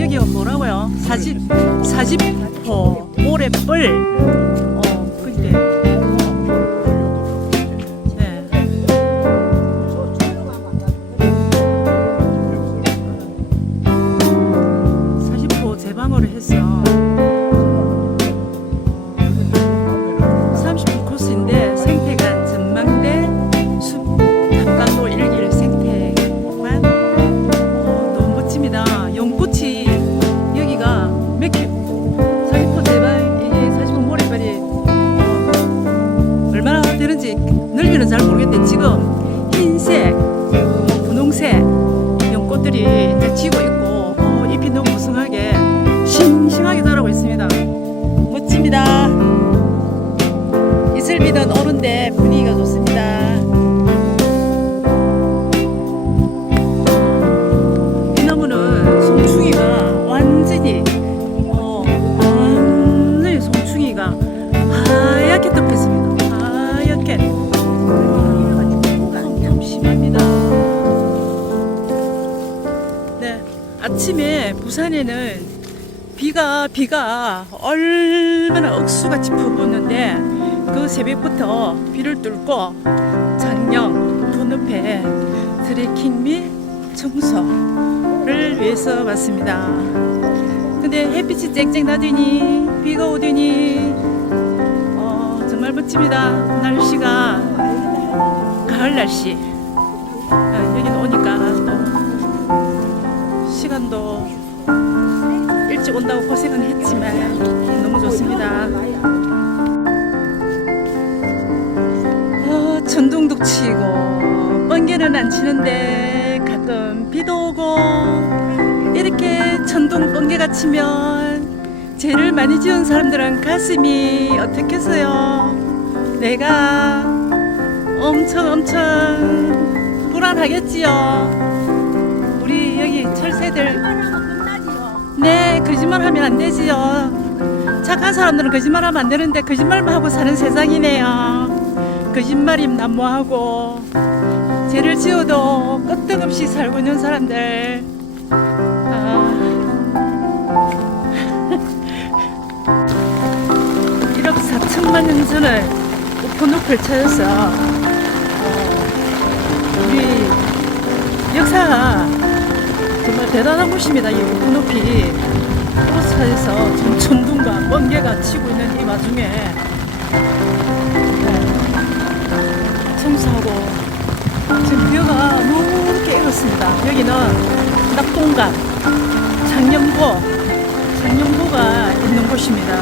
여기가 뭐라고요? 사십 사십포 모래뿔 꽃들이 이제 지고 있고 어, 잎이 너무 무성하게 싱싱하게 자라고 있습니다. 멋집니다. 이슬비는 오는데 네, 아침에 부산에는 비가 비가 얼마나 억수같이 퍼붓는데 그 새벽부터 비를 뚫고 장령 돈읍에 트레킹 및 청소를 위해서 왔습니다. 근데 햇빛이 쨍쨍 나더니 비가 오더니 어, 정말 멋집니다. 날씨가 가을 날씨. 아, 여기 시간도 일찍 온다고 고생은 했지만 너무 좋습니다. 어, 전동도 치고 번개는 안 치는데 가끔 비도 오고 이렇게 천둥 번개가 치면 죄를 많이 지은 사람들은 가슴이 어떻겠어요? 내가 엄청 엄청 불안하겠지요. 여기 철새들 네, 거짓말하면 안 되지요. 착한 사람들은 거짓말하면 안 되는데 거짓말만 하고 사는 세상이네요. 거짓말이면 난무하고 죄를 지어도 끄떡없이 살고 있는 사람들. 아. 1억 4천만 년 전을 우포늪을 찾아서 어, 우리 역사가 정말 대단한 곳입니다. 이 우높이 호수에서 지금 천둥과 번개가 치고 있는 이 와중에 네, 청소하고 지금 뷰가 높게 일었습니다. 여기는 낙동강, 장년고, 장년고가 있는 곳입니다.